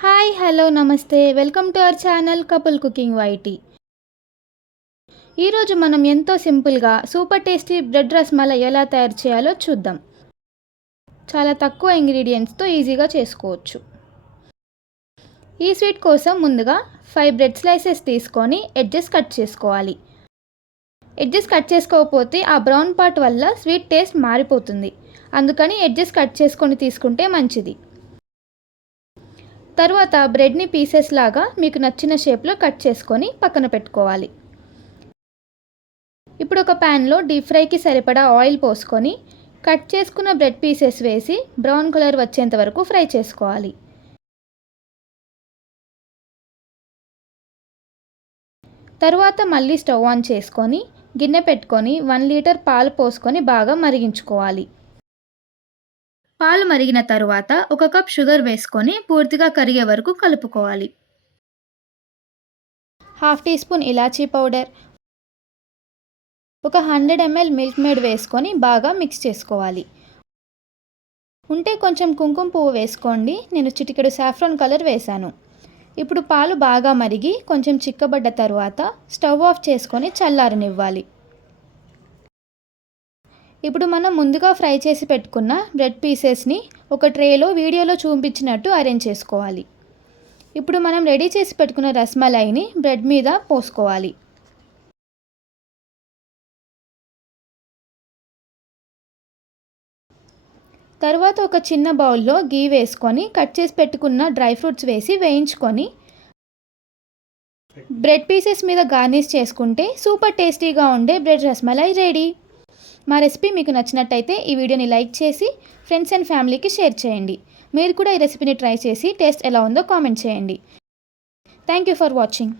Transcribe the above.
Hi hello నమస్తే welcome to our channel couple cooking YT. ఈరోజు మనం ఎంతో సింపుల్గా సూపర్ టేస్టీ బ్రెడ్ రస్మలై ఎలా తయారు చేయాలో చూద్దాం. చాలా తక్కువ ఇంగ్రీడియంట్స్తో ఈజీగా చేసుకోవచ్చు. ఈ స్వీట్ కోసం ముందుగా 5 బ్రెడ్ స్లైసెస్ తీసుకొని ఎడ్జెస్ కట్ చేసుకోవాలి. ఎడ్జెస్ కట్ చేసుకోకపోతే ఆ బ్రౌన్ పార్ట్ వల్ల స్వీట్ టేస్ట్ మారిపోతుంది. అందుకని ఎడ్జెస్ కట్ చేసుకొని తీసుకుంటే మంచిది. తర్వాత బ్రెడ్ని పీసెస్ లాగా మీకు నచ్చిన షేప్లో కట్ చేసుకొని పక్కన పెట్టుకోవాలి. ఇప్పుడు ఒక ప్యాన్లో డీప్ ఫ్రైకి సరిపడా ఆయిల్ పోసుకొని కట్ చేసుకున్న బ్రెడ్ పీసెస్ వేసి బ్రౌన్ కలర్ వచ్చేంత వరకు ఫ్రై చేసుకోవాలి. తర్వాత మళ్ళీ స్టవ్ ఆన్ చేసుకొని గిన్నె పెట్టుకొని 1 లీటర్ పాలు పోసుకొని బాగా మరిగించుకోవాలి. పాలు మరిగిన తరువాత 1 కప్ షుగర్ వేసుకొని పూర్తిగా కరిగే వరకు కలుపుకోవాలి. 1/2 టీ స్పూన్ ఇలాచీ పౌడర్, 100 ml మిల్క్ మేడ్ వేసుకొని బాగా మిక్స్ చేసుకోవాలి. ఉంటే కొంచెం కుంకుమ పువ్వు వేసుకోండి. నేను చిటికెడు సాఫ్రాన్ కలర్ వేశాను. ఇప్పుడు పాలు బాగా మరిగి కొంచెం చిక్కబడ్డ తరువాత స్టవ్ ఆఫ్ చేసుకొని చల్లారనివ్వాలి. ఇప్పుడు మనం ముందుగా ఫ్రై చేసి పెట్టుకున్న బ్రెడ్ పీసెస్ని ఒక ట్రేలో వీడియోలో చూపించినట్టు అరేంజ్ చేసుకోవాలి. ఇప్పుడు మనం రెడీ చేసి పెట్టుకున్న రస్మలైని బ్రెడ్ మీద పోసుకోవాలి. తర్వాత ఒక చిన్న బౌల్లో గీ వేసుకొని కట్ చేసి పెట్టుకున్న డ్రై ఫ్రూట్స్ వేసి వేయించుకొని బ్రెడ్ పీసెస్ మీద గార్నిష్ చేసుకుంటే సూపర్ టేస్టీగా ఉండే బ్రెడ్ రస్మలై రెడీ. మా రెసిపీ మీకు నచ్చినట్టయితే ఈ వీడియోని లైక్ చేసి ఫ్రెండ్స్ అండ్ ఫ్యామిలీకి షేర్ చేయండి. మీరు కూడా ఈ రెసిపీని ట్రై చేసి టేస్ట్ ఎలా ఉందో కామెంట్ చేయండి. Thank you for watching.